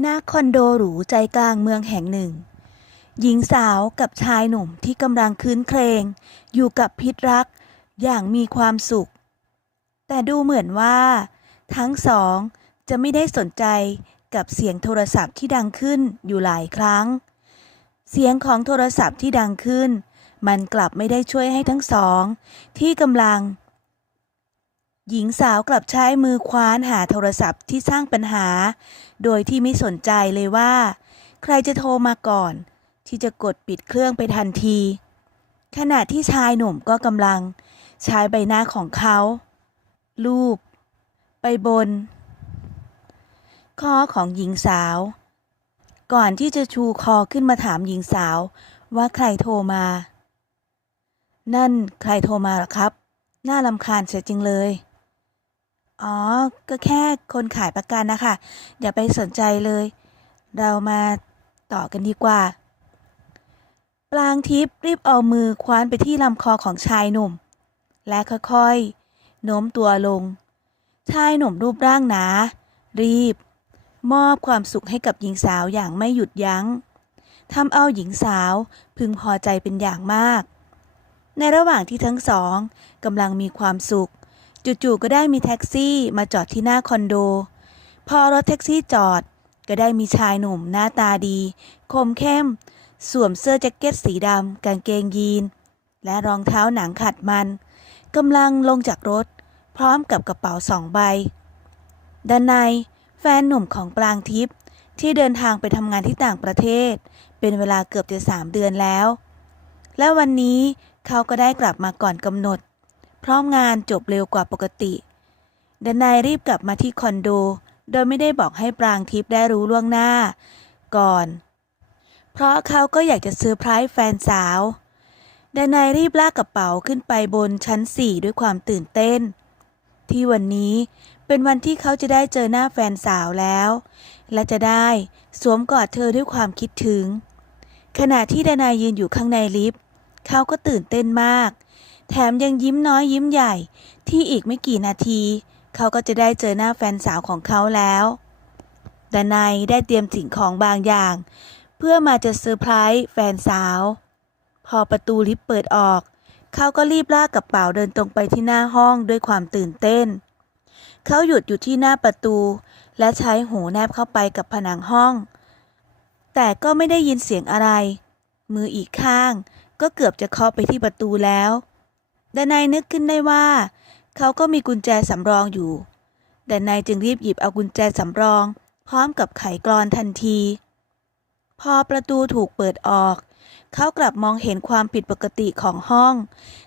หน้าคอนโดหรูใจกลางเมืองแห่งหนึ่ง หญิงสาวกับชายหนุ่มที่กำลังคืนเครงอยู่กับพิษรักอย่างมีความสุข แต่ดูเหมือนว่า ทั้งสองจะไม่ได้สนใจกับเสียงโทรศัพท์ที่ดังขึ้นอยู่หลายครั้ง เสียงของโทรศัพท์ที่ดังขึ้น มันกลับไม่ได้ช่วยให้ทั้งสอง ที่กำลัง หญิงสาวกลับใช้มือคว้านหาโทรศัพท์ที่สร้างปัญหา โดยที่ไม่สนใจเลยว่า ใครจะโทรมาก่อน ที่จะกดปิดเครื่องไปทันที ขณะที่ชายหนุ่มก็กำลัง ใช้ใบหน้าของเขารูปไปบนคอของหญิงสาว ก่อนที่จะชูคอขึ้นมาถามหญิงสาวว่าใครโทรมา นั่นใครโทรมาหรอครับ น่ารำคาญเสียจริงเลย อ๋อ ก็แค่คนขายประกันนะคะ อย่าไปสนใจเลย เรามาต่อกันดีกว่า ปลางทิพย์รีบเอามือคว้านไปที่ลำคอของชายหนุ่ม และค่อยๆ โน้มตัวลง ชายหนุ่มรูปร่างหนา รีบ มอบความสุขให้กับหญิงสาวอย่างไม่หยุดยัง้งทำเอาหญิงสาวพึงพอใจเป็นอย่างมาก ในระหว่างที่ทั้งสองกำลังมีความสุข จู่ๆก็ได้มีแท็กซี่มาจอดที่หน้าคอนโด พอรถแท็กซี่จอด ก็ได้มีชายหนุ่มหน้าตาดี คมเข้ม สวมเสื้อแจ็คเก็ตสีดำกางเกงยีน และรองเท้าหนังขัดมันกำลังลงจากรถ พร้อมกับกระเป๋าสองใบด้านในแฟนหนุ่มของปรางทิพย์ที่เดินทางไปทำงานที่ต่างประเทศ เป็นเวลาเกือบจะสามเดือนแล้ว และวันนี้เขาก็ได้กลับมาก่อนกำหนด ราะงานจบเร็วกว่าปกติดนายรีบกลับมาที่คอนโด โดยไม่ได้บอกให้ปรางทิพย์ได้รู้ล่วงหน้า ก่อน เพราะเขาก็อยากจะเซอร์ไพรส์แฟนสาวดนายรีบลากกระเป๋าขึ้นไปบนชั้นสี่ด้วยความตื่นเต้น ที่วันนี้เป็นวันที่เขาจะได้เจอหน้าแฟนสาวแล้ว และจะได้สวมกอดเธอด้วยความคิดถึง ขณะที่ดนายยืนอยู่ข้างในลิฟต์เขาก็ตื่นเต้นมาก แถมยังยิ้มน้อยยิ้มใหญ่ ที่อีกไม่กี่นาที เขาก็จะได้เจอหน้าแฟนสาวของเขาแล้วดนายได้เตรียมสิ่งของบางอย่าง เพื่อมาจะเซอร์ไพรส์แฟนสาว พอประตูลิฟต์เปิดออก เขาก็รีบลากกระเป๋าเดินตรงไปที่หน้าห้องด้วยความตื่นเต้น เขาหยุดอยู่ที่หน้าประตู และใช้หูแนบเข้าไปกับผนังห้อง แต่ก็ไม่ได้ยินเสียงอะไร มืออีกข้างก็เกือบจะเคาะไปที่ประตูแล้ว ดนายนึกขึ้นได้ว่า เขาก็มีกุญแจสำรองอยู่ดนายจึงรีบหยิบเอากุญแจสำรอง พร้อมกับไขกรอนทันที พอประตูถูกเปิดออก เขากลับมองเห็นความผิดปกติของห้อง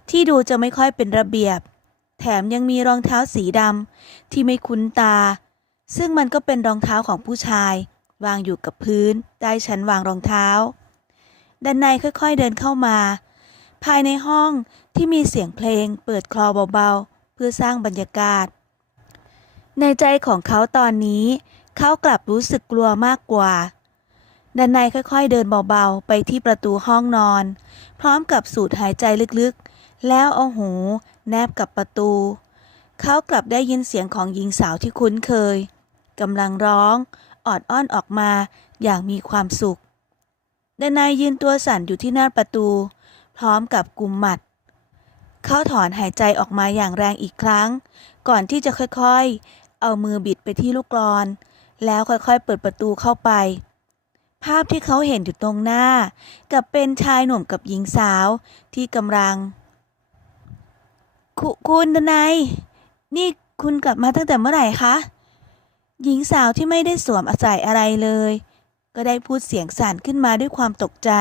ที่ดูจะไม่ค่อยเป็นระเบียบ แถมยังมีรองเท้าสีดำที่ไม่คุ้นตา ซึ่งมันก็เป็นรองเท้าของผู้ชาย วางอยู่กับพื้นใต้ชั้นวางรองเท้าด้านในค่อยๆเดินเข้ามา ภายในห้องที่มีเสียงเพลงเปิดคลอเบาๆ เพื่อสร้างบรรยากาศ ในใจของเขาตอนนี้ เขากลับรู้สึกกลัวมากกว่าด้านในค่อยๆเดินเบาๆ ไปที่ประตูห้องนอน พร้อมกับสูดหายใจลึกๆ แล้วเอาหู แนบกับประตู เขากลับได้ยินเสียงของหญิงสาวที่คุ้นเคยกำลังร้องออดอ้อนออกมาอย่างมีความสุขดนายยืนตัวสั่นอยู่ที่หน้าประตู พร้อมกับกุมหมัด เขาถอนหายใจออกมาอย่างแรงอีกครั้ง ก่อนที่จะค่อยๆ เอามือบิดไปที่ลูกกลอน แล้วค่อยๆ เปิดประตูเข้าไป ภาพที่เขาเห็นอยู่ตรงหน้า กับเป็นชายหนุ่มกับหญิงสาวที่กำลังคุคุณดนายนี่คุณกลับมาตั้งแต่เมื่อไหร่คะ หญิงสาวที่ไม่ได้สวมอาศัยอะไรเลย ก็ได้พูดเสียงสั่นขึ้นมาด้วยความตกใจ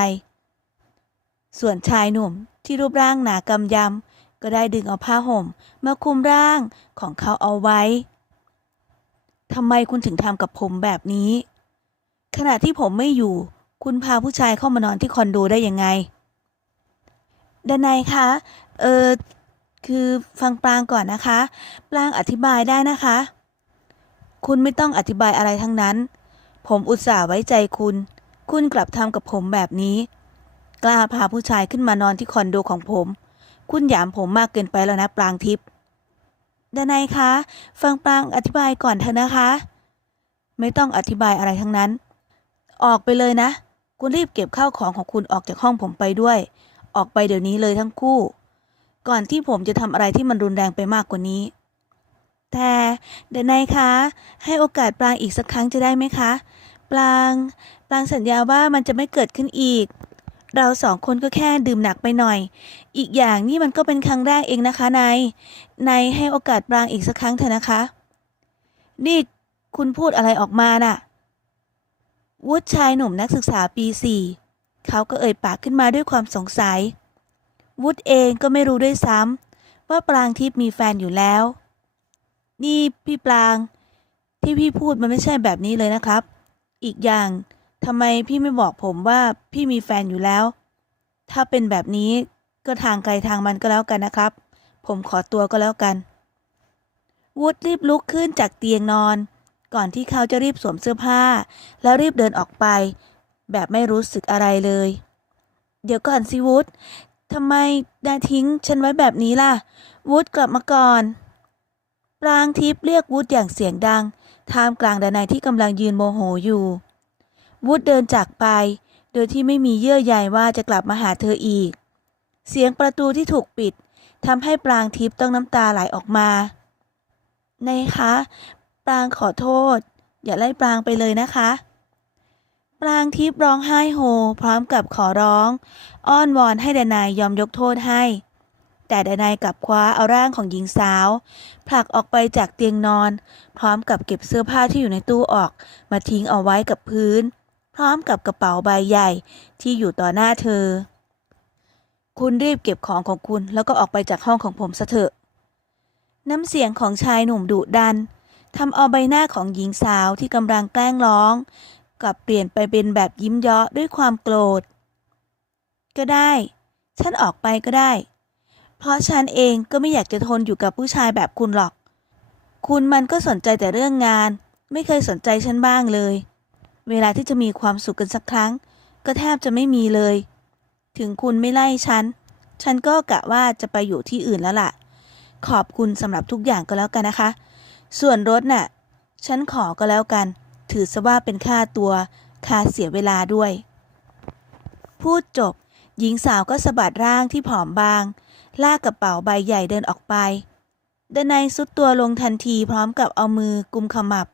ส่วนชายหนุ่มที่รูปร่างหนากำยำก็ได้ดึงเอาผ้าห่มมาคลุมร่างของเขาเอาไว้ทำไมคุณถึงทำกับผมแบบนี้ ขณะที่ผมไม่อยู่ คุณพาผู้ชายเข้ามานอนที่คอนโดได้ยังไงดนายคะ เออคือฟังปรางก่อนนะคะ ปรางอธิบายได้นะคะ คุณไม่ต้องอธิบายอะไรทั้งนั้น ผมอุตส่าห์ไว้ใจคุณ คุณกลับทำกับผมแบบนี้ กล้าพาผู้ชายขึ้นมานอนที่คอนโดของผม คุณหยามผมมากเกินไปแล้วนะปรางทิพย์ดนายคะ ฟังปรางอธิบายก่อนเถอะนะคะ ไม่ต้องอธิบายอะไรทั้งนั้น ออกไปเลยนะ คุณรีบเก็บข้าวของของคุณออกจากห้องผมไปด้วย ออกไปเดี๋ยวนี้เลยทั้งคู่ ก่อนที่ผมจะทำอะไรที่มันรุนแรงไปมากกว่านี้ แต่เดนายคะ ให้โอกาสปรางอีกสักครั้งจะได้ไหมคะ ปราง ปรางสัญญาว่ามันจะไม่เกิดขึ้นอีก เราสองคนก็แค่ดื่มหนักไปหน่อย อีกอย่างนี่มันก็เป็นครั้งแรกเองนะคะนายนายให้โอกาสปรางอีกสักครั้งเถอะนะคะ นี่คุณพูดอะไรออกมาน่ะ วุฒิชายหนุ่มนักศึกษาปีสี่เขาก็เอ่ยปากขึ้นมาด้วยความสงสัย วุฒิเองก็ไม่รู้ด้วยซ้ำว่าปรางทิพย์มีแฟนอยู่แล้ว นี่พี่ปราง ที่พี่พูดมันไม่ใช่แบบนี้เลยนะครับ อีกอย่าง ทำไมพี่ไม่บอกผมว่าพี่มีแฟนอยู่แล้ว ถ้าเป็นแบบนี้ก็ทางไกลทางมันก็แล้วกันนะครับ ผมขอตัวก็แล้วกันวุฒิรีบลุกขึ้นจากเตียงนอน ก่อนที่เขาจะรีบสวมเสื้อผ้า แล้วรีบเดินออกไป แบบไม่รู้สึกอะไรเลย เดี๋ยวก่อนสิวุฒิทำไมนายทิ้งฉันไว้แบบนี้ล่ะวุฒิกลับมาก่อน ปรางทิพย์เรียกวุฒิอย่างเสียงดัง ท่ามกลางดานายที่กำลังยืนโมโหอยู่ วุฒิเดินจากไป โดยที่ไม่มีเยื่อใยว่าจะกลับมาหาเธออีก เสียงประตูที่ถูกปิดทำให้ปรางทิพย์ต้องน้ำตาไหลออกมา ในคะ ปรางขอโทษ อย่าไล่ปรางไปเลยนะคะ ปรางทิพย์ร้องไห้โฮ พร้อมกับขอร้อง อ้อนวอนให้ดนายยอมยกโทษให้ แต่ดนายกลับคว้าเอาร่างของหญิงสาว ผลักออกไปจากเตียงนอน พร้อมกับเก็บเสื้อผ้าที่อยู่ในตู้ออก มาทิ้งเอาไว้กับพื้น พร้อมกับกระเป๋าใบใหญ่ที่อยู่ต่อหน้าเธอ คุณรีบเก็บของของคุณแล้วก็ออกไปจากห้องของผมซะเถอะ น้ำเสียงของชายหนุ่มดุดันทำเอาใบหน้าของหญิงสาวที่กำลังแกล้งร้อง กลับเปลี่ยนไปเป็นแบบยิ้มเยาะด้วยความโกรธ ก็ได้ ฉันออกไปก็ได้ เพราะฉันเองก็ไม่อยากจะทนอยู่กับผู้ชายแบบคุณหรอก คุณมันก็สนใจแต่เรื่องงาน ไม่เคยสนใจฉันบ้างเลย เวลาที่จะมีความสุขกันสักครั้ง ก็แทบจะไม่มีเลย ถึงคุณไม่ไล่ฉัน ฉันก็กะว่าจะไปอยู่ที่อื่นแล้วล่ะ ขอบคุณสำหรับทุกอย่างก็แล้วกันนะคะ ส่วนรถน่ะ ฉันขอก็แล้วกัน ถือซะว่าเป็นค่าตัวค่าเสียเวลาด้วย พูดจบ หญิงสาวก็สะบัดร่างที่ผอมบาง ลากกระเป๋าใบใหญ่เดินออกไปดนายสุดตัวลงทันทีพร้อมกับเอามือกุมขมับ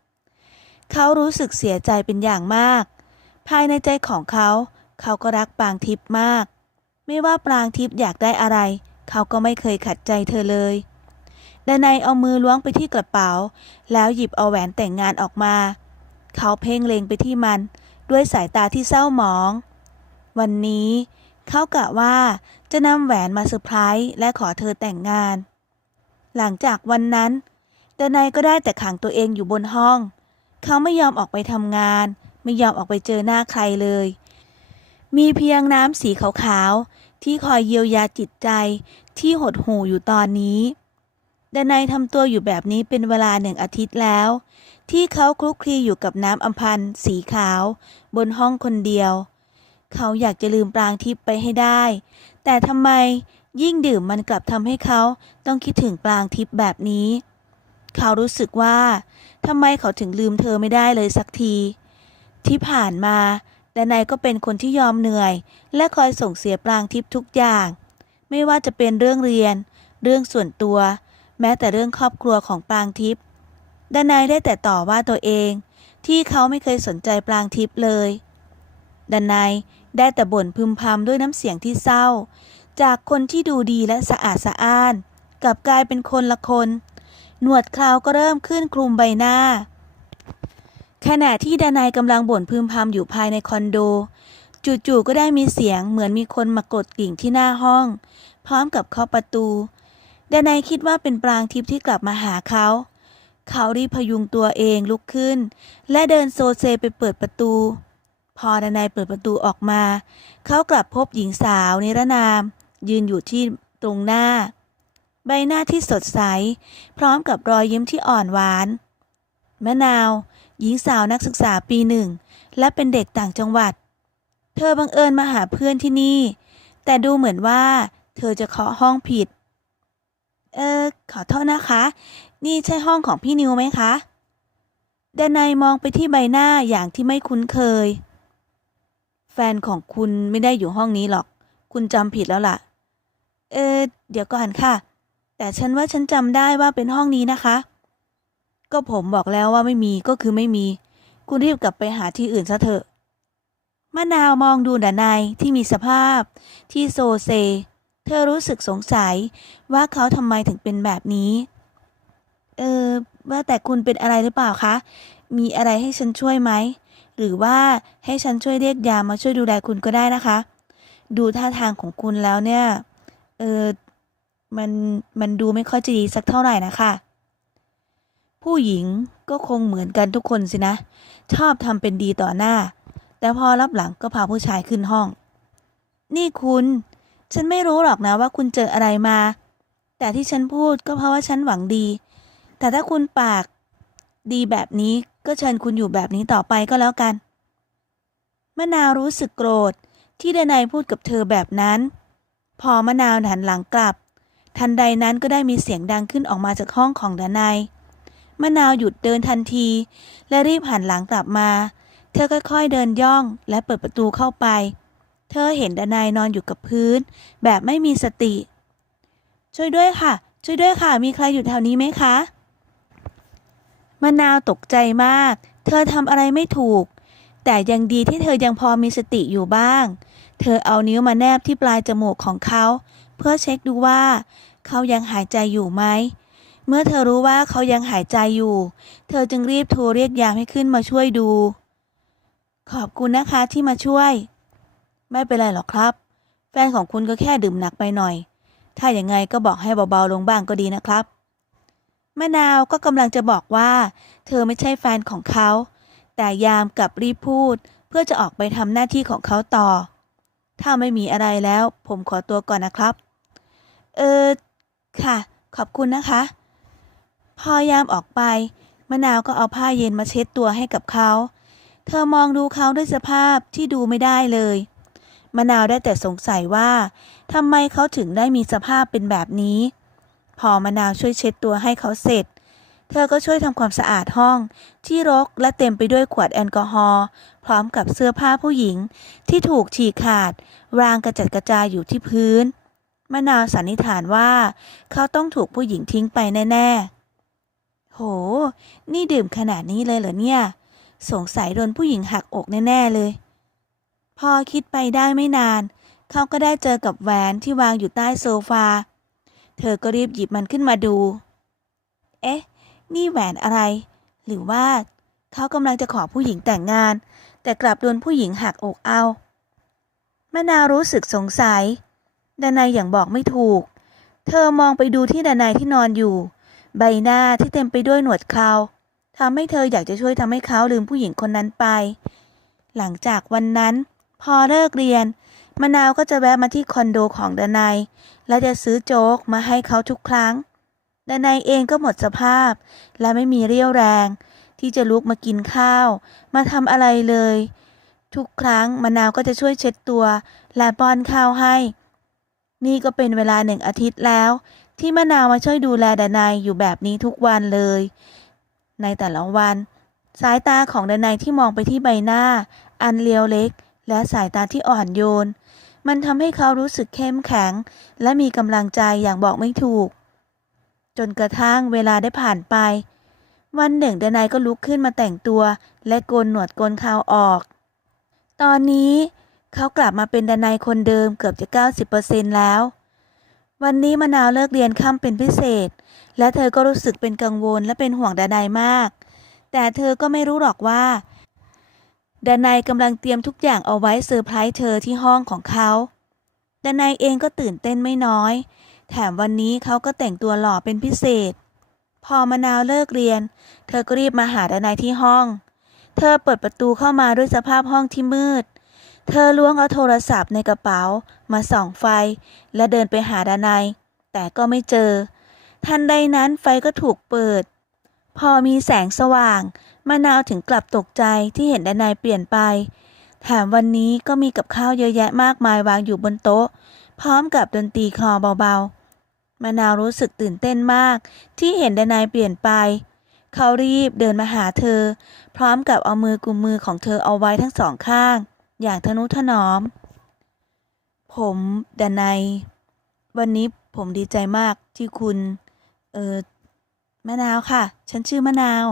เขารู้สึกเสียใจเป็นอย่างมาก ภายในใจของเขา เขาก็รักปางทิพย์มาก ไม่ว่าปางทิพย์อยากได้อะไร เขาก็ไม่เคยขัดใจเธอเลยดนายเอามือล้วงไปที่กระเป๋า แล้วหยิบเอาแหวนแต่งงานออกมา เขาเพ่งเล็งไปที่มัน ด้วยสายตาที่เศร้าหมอง วันนี้เขากะว่าจะนำแหวนมาเซอร์ไพรส์และขอเธอแต่งงาน หลังจากวันนั้นดนายก็ได้แต่ขังตัวเองอยู่บนห้อง เขาไม่ยอมออกไปทำงาน ไม่ยอมออกไปเจอหน้าใครเลย มีเพียงน้ำสีขาวๆ ที่คอยเยียวยาจิตใจที่หดหู่อยู่ตอนนี้ดนายทำตัวอยู่แบบนี้เป็นเวลาหนึ่งอาทิตย์แล้ว ที่เขาคลุกคลีอยู่กับน้ำอัมพันธ์สีขาว บนห้องคนเดียว เขาอยากจะลืมปรางทิพย์ไปให้ได้ แต่ทำไมยิ่งดื่มมันกลับทำให้เขาต้องคิดถึงปรางทิพย์แบบนี้ เขารู้สึกว่าทำไมเขาถึงลืมเธอไม่ได้เลยสักที ที่ผ่านมาแดนายก็เป็นคนที่ยอมเหนื่อย และคอยส่งเสียปรางทิพย์ทุกอย่าง ไม่ว่าจะเป็นเรื่องเรียน เรื่องส่วนตัว แม้แต่เรื่องครอบครัวของปรางทิพย์ดนายได้แต่ต่อว่าตัวเอง ที่เขาไม่เคยสนใจปรางทิพย์เลยดนายได้แต่บ่นพึมพำด้วยน้ำเสียงที่เศร้า จากคนที่ดูดีและสะอาดสะอ้านกลับกลายเป็นคนละคน หนวดเคราวก็เริ่มขึ้นคลุมใบหน้า ขณะที่ดานายกำลังบ่นพึมพำอยู่ภายในคอนโด จู่ๆก็ได้มีเสียงเหมือนมีคนมากดกิ่งที่หน้าห้อง พร้อมกับเคาะประตูดานายคิดว่าเป็นปรางทิพย์ที่กลับมาหาเขา เขารีบพยุงตัวเองลุกขึ้น และเดินโซเซไปเปิดประตู พอดานายเปิดประตูออกมา เขากลับพบหญิงสาวนิรนาม ยืนอยู่ที่ตรงหน้า ใบหน้าที่สดใส พร้อมกับรอยยิ้มที่อ่อนหวาน มะนาว หญิงสาวนักศึกษาปีหนึ่ง และเป็นเด็กต่างจังหวัด เธอบังเอิญมาหาเพื่อนที่นี่ แต่ดูเหมือนว่า เธอจะเคาะห้องผิด เออ ขอโทษนะคะ นี่ใช่ห้องของพี่นิวไหมคะดนัยมองไปที่ใบหน้าอย่างที่ไม่คุ้นเคย แฟนของคุณไม่ได้อยู่ห้องนี้หรอก คุณจำผิดแล้วล่ะ เออ เดี๋ยวก่อนค่ะ แต่ฉันว่าฉันจำได้ว่าเป็นห้องนี้นะคะ ก็ผมบอกแล้วว่าไม่มีก็คือไม่มี คุณรีบกลับไปหาที่อื่นซะเถอะ มะนาวมองดูดานายที่มีสภาพ ที่โซเซ เธอรู้สึกสงสัยว่าเขาทำไมถึงเป็นแบบนี้ เออ ว่าแต่คุณเป็นอะไรหรือเปล่าคะ มีอะไรให้ฉันช่วยไหม หรือว่าให้ฉันช่วยเรียกยามมาช่วยดูแลคุณก็ได้นะคะ ดูท่าทางของคุณแล้วเนี่ย เออ มันมันดูไม่ค่อยจะดีสักเท่าไหร่นะคะ ผู้หญิงก็คงเหมือนกันทุกคนสินะ ชอบทำเป็นดีต่อหน้า แต่พอรับหลังก็พาผู้ชายขึ้นห้อง นี่คุณ ฉันไม่รู้หรอกนะว่าคุณเจออะไรมา แต่ที่ฉันพูดก็เพราะว่าฉันหวังดี แต่ถ้าคุณปากดีแบบนี้ก็เชิญคุณอยู่แบบนี้ต่อไปก็แล้วกันมะนาวรู้สึกโกรธที่ดนายพูดกับเธอแบบนั้น พอมะนาวหันหลังกลับ ทันใดนั้นก็ได้มีเสียงดังขึ้นออกมาจากห้องของดานายมะนาวหยุดเดินทันที และรีบหันหลังกลับมา เธอค่อยๆเดินย่องและเปิดประตูเข้าไป เธอเห็นดานายนอนอยู่กับพื้น แบบไม่มีสติ ช่วยด้วยค่ะ ช่วยด้วยค่ะ มีใครอยู่แถวนี้ไหมคะมะนาวตกใจมาก เธอทำอะไรไม่ถูก แต่ยังดีที่เธอยังพอมีสติอยู่บ้าง เธอเอานิ้วมาแนบที่ปลายจมูกของเขา เพื่อเช็คดูว่า เขายังหายใจอยู่ไหม เมื่อเธอรู้ว่าเขายังหายใจอยู่ เธอจึงรีบโทรเรียกยามให้ขึ้นมาช่วยดู ขอบคุณนะคะที่มาช่วย ไม่เป็นไรหรอกครับ แฟนของคุณก็แค่ดื่มหนักไปหน่อย ถ้าอย่างไงก็บอกให้เบาๆลงบ้างก็ดีนะครับมะนาวก็กำลังจะบอกว่า เธอไม่ใช่แฟนของเขา แต่ยามกลับรีบพูด เพื่อจะออกไปทำหน้าที่ของเขาต่อ ถ้าไม่มีอะไรแล้ว ผมขอตัวก่อนนะครับ เออ ค่ะ ขอบคุณนะคะ พอยามออกไป มะนาวก็เอาผ้าเย็นมาเช็ดตัวให้กับเขา เธอมองดูเขาด้วยสภาพที่ดูไม่ได้เลย มะนาวได้แต่สงสัยว่าทำไมเขาถึงได้มีสภาพเป็นแบบนี้ พอมะนาวช่วยเช็ดตัวให้เขาเสร็จ เธอก็ช่วยทำความสะอาดห้อง ที่รกและเต็มไปด้วยขวดแอลกอฮอล์พร้อมกับเสื้อผ้าผู้หญิง ที่ถูกฉีกขาดวางกระจัดกระจายอยู่ที่พื้น มะนาวสันนิษฐานว่า เขาต้องถูกผู้หญิงทิ้งไปแน่ ๆ โห นี่ดื่มขนาดนี้เลยเหรอเนี่ย สงสัยโดนผู้หญิงหักอกแน่ ๆ เลย พอคิดไปได้ไม่นาน เขาก็ได้เจอกับแหวนที่วางอยู่ใต้โซฟา เธอก็รีบหยิบมันขึ้นมาดู เอ๊ะ นี่แหวนอะไร หรือว่า เขากำลังจะขอผู้หญิงแต่งงาน แต่กลับโดนผู้หญิงหักอกเอามะนาวรู้สึกสงสัย ดานายอย่างบอกไม่ถูก เธอมองไปดูที่ดานายที่นอนอยู่ ใบหน้าที่เต็มไปด้วยหนวดเคราทำให้เธออยากจะช่วยทำให้เขาลืมผู้หญิงคนนั้นไป หลังจากวันนั้น พอเลิกเรียน มะนาวก็จะแวะมาที่คอนโดของดานายและจะซื้อโจ๊กมาให้เขาทุกครั้งดานายเองก็หมดสภาพ และไม่มีเรี่ยวแรง ที่จะลุกมากินข้าว มาทำอะไรเลย ทุกครั้งมะนาวก็จะช่วยเช็ดตัว และป้อนข้าวให้ นี่ก็เป็นเวลาหนึ่งอาทิตย์แล้ว ที่มะนาวมาช่วยดูแลดานายอยู่แบบนี้ทุกวันเลย ในแต่ละวัน สายตาของดานายที่มองไปที่ใบหน้า อันเลียวเล็ก และสายตาที่อ่อนโยน มันทำให้เขารู้สึกเข้มแข็ง และมีกำลังใจอย่างบอกไม่ถูก จนกระทั่งเวลาได้ผ่านไป วันหนึ่งดนายก็ลุกขึ้นมาแต่งตัว และโกนหนวดโกนคาวออก ตอนนี้ เขากลับมาเป็นดนายคนเดิมเกือบจะ 90%แล้ว วันนี้มะนาวเลิกเรียนค่ำเป็นพิเศษ และเธอก็รู้สึกเป็นกังวลและเป็นห่วงดนายมาก แต่เธอก็ไม่รู้หรอกว่าดานายกำลังเตรียมทุกอย่างเอาไว้เซอร์ไพรส์เธอที่ห้องของเขาดานายเองก็ตื่นเต้นไม่น้อย แถมวันนี้เขาก็แต่งตัวหล่อเป็นพิเศษ พอมะนาวเลิกเรียน เธอก็รีบมาหาดานายที่ห้อง เธอเปิดประตูเข้ามาด้วยสภาพห้องที่มืด เธอล้วงเอาโทรศัพท์ในกระเป๋ามาส่องไฟ และเดินไปหาดานายแต่ก็ไม่เจอ ทันใดนั้นไฟก็ถูกเปิด พอมีแสงสว่างมะนาวถึงกลับตกใจที่เห็นดานายเปลี่ยนไป แถมวันนี้ก็มีกับข้าวเยอะแยะมากมายวางอยู่บนโต๊ะ พร้อมกับดนตรีคลอเบาๆมะนาวรู้สึกตื่นเต้นมาก ที่เห็นดานายเปลี่ยนไป เขารีบเดินมาหาเธอ พร้อมกับเอามือกุมมือของเธอเอาไว้ทั้งสองข้าง อย่างทนุถนอม ผมดนัยวันนี้ผมดีใจมากที่คุณ เออมะนาวค่ะ ฉันชื่อมะนาว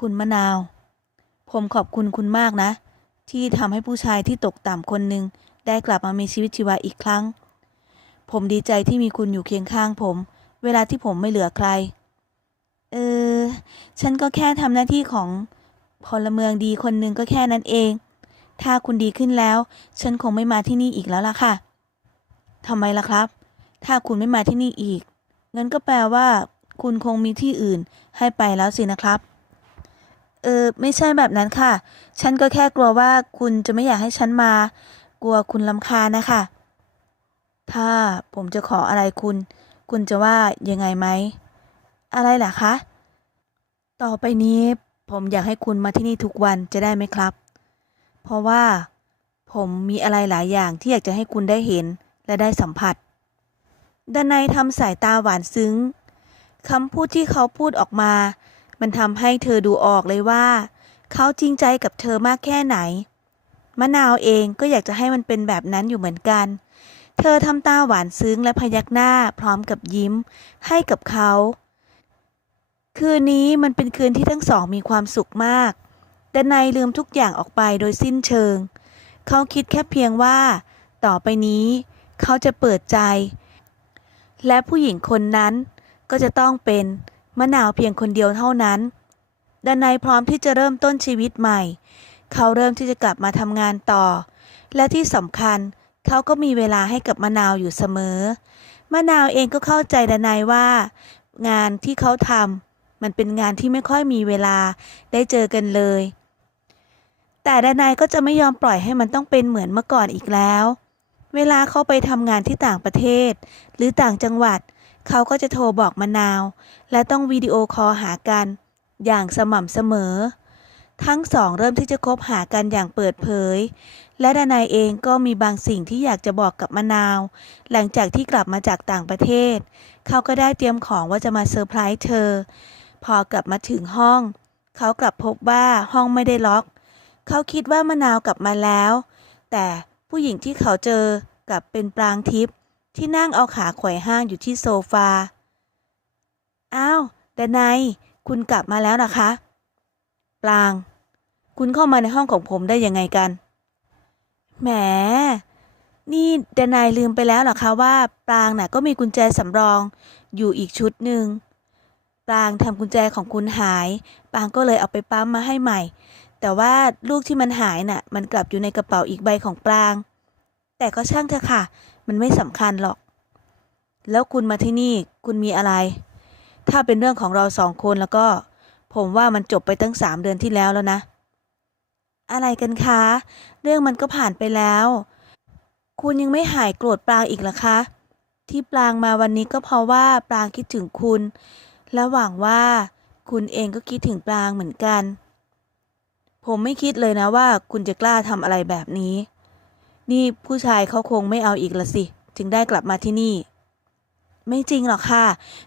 คุณมะนาว ผมขอบคุณคุณมากนะ ที่ทำให้ผู้ชายที่ตกต่ำคนหนึ่งได้กลับมามีชีวิตชีวาอีกครั้ง ผมดีใจที่มีคุณอยู่เคียงข้างผม เวลาที่ผมไม่เหลือใคร เออ ฉันก็แค่ทำหน้าที่ของพลเมืองดีคนหนึ่งก็แค่นั้นเอง ถ้าคุณดีขึ้นแล้ว ฉันคงไม่มาที่นี่อีกแล้วล่ะค่ะทำไมล่ะครับ ถ้าคุณไม่มาที่นี่อีก งั้นก็แปลว่า คุณคงมีที่อื่นให้ไปแล้วสินะครับ เออไม่ใช่แบบนั้นค่ะ ฉันก็แค่กลัวว่าคุณจะไม่อยากให้ฉันมา กลัวคุณลำคาญนะคะ ถ้าผมจะขออะไรคุณ คุณจะว่ายังไงไหม อะไรล่ะคะ ต่อไปนี้ผมอยากให้คุณมาที่นี่ทุกวันจะได้ไหมครับ เพราะว่าผมมีอะไรหลายอย่างที่อยากจะให้คุณได้เห็นและได้สัมผัสดานายทำสายตาหวานซึ้งคำพูดที่เขาพูดออกมา มันทำให้เธอดูออกเลยว่า เขาจริงใจกับเธอมากแค่ไหน มะนาวเองก็อยากจะให้มันเป็นแบบนั้นอยู่เหมือนกัน เธอทำตาหวานซึ้งและพยักหน้าพร้อมกับยิ้ม ให้กับเขา คืนนี้มันเป็นคืนที่ทั้งสองมีความสุขมาก แต่นายลืมทุกอย่างออกไปโดยสิ้นเชิง เขาคิดแค่เพียงว่า ต่อไปนี้ เขาจะเปิดใจ และผู้หญิงคนนั้นก็จะต้องเป็นมะนาวเพียงคนเดียวเท่านั้นดานายพร้อมที่จะเริ่มต้นชีวิตใหม่ เขาเริ่มที่จะกลับมาทำงานต่อ และที่สำคัญเขาก็มีเวลาให้กับมะนาวอยู่เสมอ มะนาวเองก็เข้าใจดานายว่า งานที่เขาทำมันเป็นงานที่ไม่ค่อยมีเวลาได้เจอกันเลย แต่ดานายก็จะไม่ยอมปล่อยให้มันต้องเป็นเหมือนเมื่อก่อนอีกแล้ว เวลาเขาไปทำงานที่ต่างประเทศ หรือต่างจังหวัด เขาก็จะโทรบอกมะนาว และต้องวิดีโอคอลหากัน อย่างสม่ำเสมอ ทั้งสองเริ่มที่จะคบหากันอย่างเปิดเผย และดานายเองก็มีบางสิ่งที่อยากจะบอกกับมะนาว หลังจากที่กลับมาจากต่างประเทศ เขาก็ได้เตรียมของว่าจะมาเซอร์ไพรส์เธอ พอกลับมาถึงห้อง เขากลับพบว่าห้องไม่ได้ล็อก เขาคิดว่ามะนาวกลับมาแล้ว แต่ผู้หญิงที่เขาเจอกลับเป็นปรางทิพย์ที่นั่งเอาขาไขว่ห้างอยู่ที่โซฟา อ้าวดนายคุณกลับมาแล้วนะคะ ปราง คุณเข้ามาในห้องของผมได้ยังไงกัน แหม นี่ดนายลืมไปแล้วเหรอคะว่า ปรางน่ะก็มีกุญแจสำรองอยู่อีกชุดหนึ่ง ปรางทำกุญแจของคุณหาย ปรางก็เลยเอาไปปั๊มมาให้ใหม่ แต่ว่าลูกที่มันหายน่ะ มันกลับอยู่ในกระเป๋าอีกใบของปราง แต่ก็ช่างเถอะค่ะ มันไม่สำคัญหรอก แล้วคุณมาที่นี่คุณมีอะไร ถ้าเป็นเรื่องของเราสองคนแล้วก็ ผมว่ามันจบไปตั้งสามเดือนที่แล้วแล้วนะ อะไรกันคะ เรื่องมันก็ผ่านไปแล้ว คุณยังไม่หายโกรธปรางอีกหรอคะ ที่ปรางมาวันนี้ก็เพราะว่าปรางคิดถึงคุณ และหวังว่าคุณเองก็คิดถึงปรางเหมือนกัน ผมไม่คิดเลยนะว่าคุณจะกล้าทำอะไรแบบนี้ นี่ผู้ชายเขาคงไม่เอาอีกละสิถึงได้กลับมาที่นี่ ไม่จริงหรอกค่ะ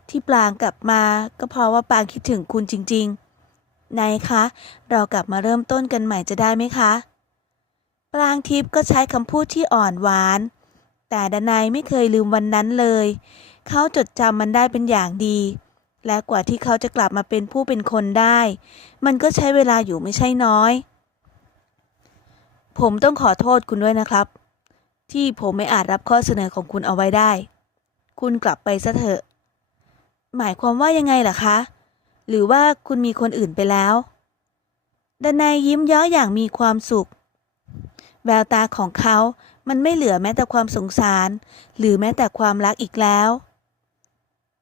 ที่ปรางกลับมา ก็เพราะว่าปรางคิดถึงคุณจริงๆนายคะ เรากลับมาเริ่มต้นกันใหม่จะได้ไหมคะปรางทิพย์ก็ใช้คำพูดที่อ่อนหวาน แต่ดนายไม่เคยลืมวันนั้นเลย เขาจดจำมันได้เป็นอย่างดี และกว่าที่เขาจะกลับมาเป็นผู้เป็นคนได้ มันก็ใช้เวลาอยู่ไม่ใช่น้อย ผมต้องขอโทษคุณด้วยนะครับ ที่ผมไม่อาจรับข้อเสนอของคุณเอาไว้ได้ คุณกลับไปซะเถอะ หมายความว่ายังไงล่ะคะ หรือว่าคุณมีคนอื่นไปแล้วดนายยิ้มย้ออย่างมีความสุข แววตาของเขา มันไม่เหลือแม้แต่ความสงสาร หรือแม้แต่ความรักอีกแล้ว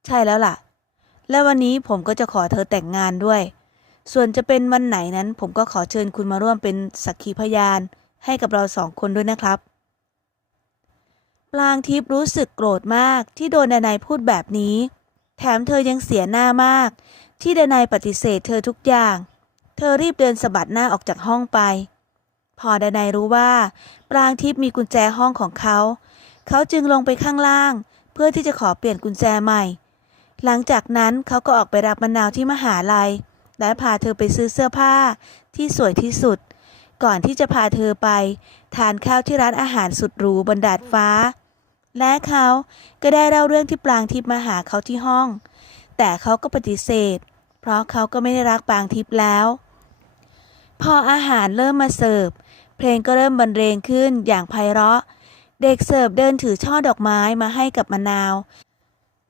ใช่แล้วล่ะ และวันนี้ผมก็จะขอเธอแต่งงานด้วย ส่วนจะเป็นวันไหนนั้นผมก็ขอเชิญคุณมาร่วมเป็นสักขีพยาน ให้กับเราสองคนด้วยนะครับปลางทิพย์รู้สึกโกรธมากที่โดนดนายพูดแบบนี้ แถมเธอยังเสียหน้ามาก ที่ดนายปฏิเสธเธอทุกอย่าง เธอรีบเดินสะบัดหน้าออกจากห้องไป พอดนายรู้ว่าปรางทิพย์มีกุญแจห้องของเขา เขาจึงลงไปข้างล่าง เพื่อที่จะขอเปลี่ยนกุญแจใหม่ หลังจากนั้นเขาก็ออกไปรับมะนาวที่มหาลัย และพาเธอไปซื้อเสื้อผ้าที่สวยที่สุด ก่อนที่จะพาเธอไป ทานข้าวที่ร้านอาหารสุดหรูบนดาดฟ้า และเขาก็ได้เล่าเรื่องที่ปรางทิพย์มาหาเขาที่ห้อง แต่เขาก็ปฏิเสธ เพราะเขาก็ไม่ได้รักปรางทิพย์แล้ว พออาหารเริ่มมาเสิร์ฟ เพลงก็เริ่มบรรเลงขึ้นอย่างไพเราะ เด็กเสิร์ฟเดินถือช่อดอกไม้มาให้กับมะนาว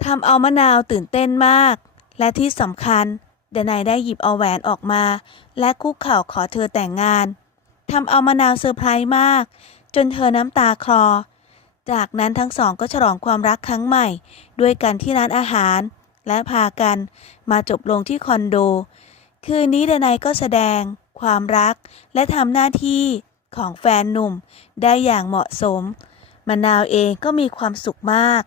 ทำเอามะนาวตื่นเต้นมาก และที่สำคัญเดนายได้หยิบเอาแหวนออกมา และคุกเข่าขอเธอแต่งงานทำเอามะนาวเซอร์ไพรส์มาก จนเธอน้ำตาคลอ จากนั้นทั้งสองก็ฉลองความรักครั้งใหม่ ด้วยกันที่ร้านอาหาร และพากันมาจบลงที่คอนโด คืนนี้เดนายก็แสดง ความรักและทำหน้าที่ของแฟนหนุ่มได้อย่างเหมาะสมมะนาวเองก็มีความสุขมาก